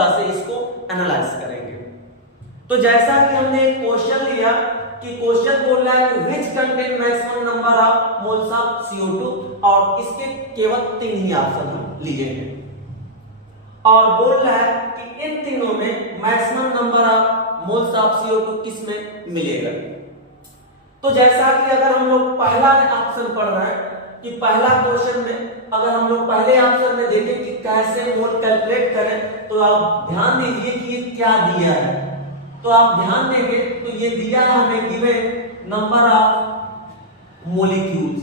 तरह से इसको एनालाइज करेंगे। तो जैसा कि हमने एक क्वेश्चन लिया कि क्वेश्चन बोल रहा है कि which contain maximum number of moles of CO2 और इसके केवल 3 ही ऑप्शन हम लिए हैं और बोल रहा है कि इन तीनों में maximum number of moles of CO2 किस में मिलेगा। तो जैसा कि अगर हम लोग पहला ऑप्शन पढ़ रहे हैं कि पहला क्वेश्चन में अगर हम लोग पहले ऑप्शन में देखें कि कैसे मोल कैलकुलेट करें, तो आप ध्यान दीजिए कि ये क्या दिया है। तो आप ध्यान देंगे तो ये दिया है हमें given number of molecules,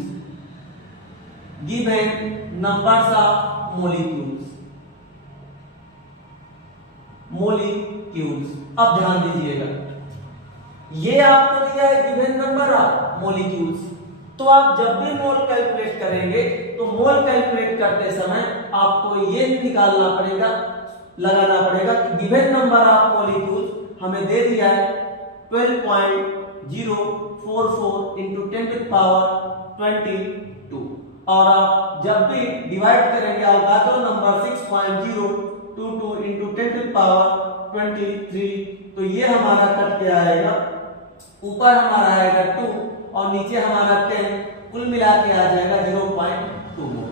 given numbers of molecules. अब ध्यान दीजिएगा, ये आपको दिया है गिवन नंबर ऑफ मोलिक्यूल्स। तो आप जब भी मोल कैलकुलेट करेंगे तो मोल कैलकुलेट करते समय आपको ये निकालना पड़ेगा, लगाना पड़ेगा कि गिवन नंबर ऑफ मोलिक्यूल्स हमें दे दिया है 12.044 into 10 to the power 22 और आप जब भी डिवाइड करेंगे Avogadro number 6.022 into 10 to the power 23, तो ये हमारा कट के आएगा, ऊपर हमारा आएगा 2 और नीचे हमारा 10, कुल मिला के आ जाएगा 0.2 मोल।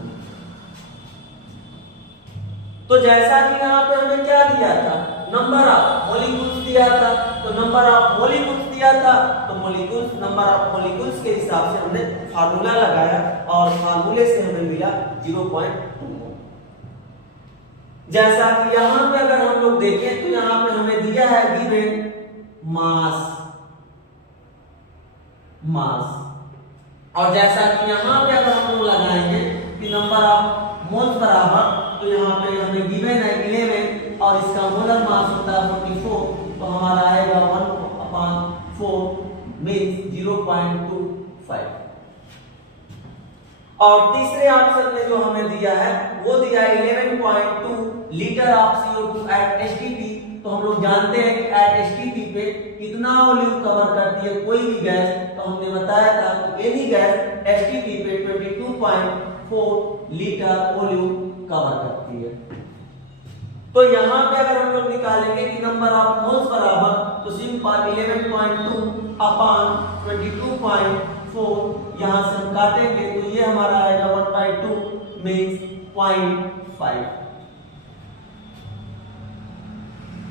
तो जैसा कि यहाँ पे हमें क्या दिया था, नंबर ऑफ मॉलिक्यूल्स दिया था, तो नंबर ऑफ मॉलिक्यूल्स दिया था तो मॉलिक्यूल्स नंबर ऑफ मॉलिक्यूल्स के हिसाब से हमने फार्मूला लगाया और फार्मूले से हमें मिला 0.2 मोल। जैसा कि यहाँ पे अगर हम लोग देखें तो यहाँ पे हमें दिया है गिवन मास और जैसा कि यहाँ पे अगर हम लोग लगाएंगे कि नंबर ऑफ मोल्स बराबर, तो यहाँ पे हमें गिवन है 11 और इसका मोलर मास होता है 44, तो हमारा आएगा 1/4 मींस 0.25। और तीसरे ऑप्शन में जो हमें दिया है वो दिया है 11.2 litre of CO2 eight STP। तो हम लोग जानते हैं कि एट STP पे कितना वॉल्यूम कवर करती है कोई भी गैस, तो हमने बताया था कि एनी गैस STP पे 22.4 लीटर वॉल्यूम कवर करती है। तो यहाँ पे अगर हम लोग निकालेंगे कि नंबर ऑफ मोल्स बराबर, तो सिंपल 11.2 अपॉन 22.4 यहाँ से हम काटेंगे तो ये हमारा आएगा 1/2 मींस 0.5।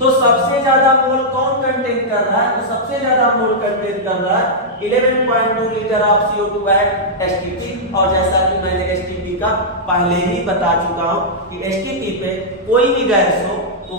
तो सबसे ज्यादा मोल कौन कंटेन कर रहा है, तो सबसे ज्यादा मोल कंटेन कर रहा है 11.2 litre of CO2 eight STP। और जैसा कि मैंने STP का पहले ही बता चुका हूं कि STP पे कोई भी गैस हो वो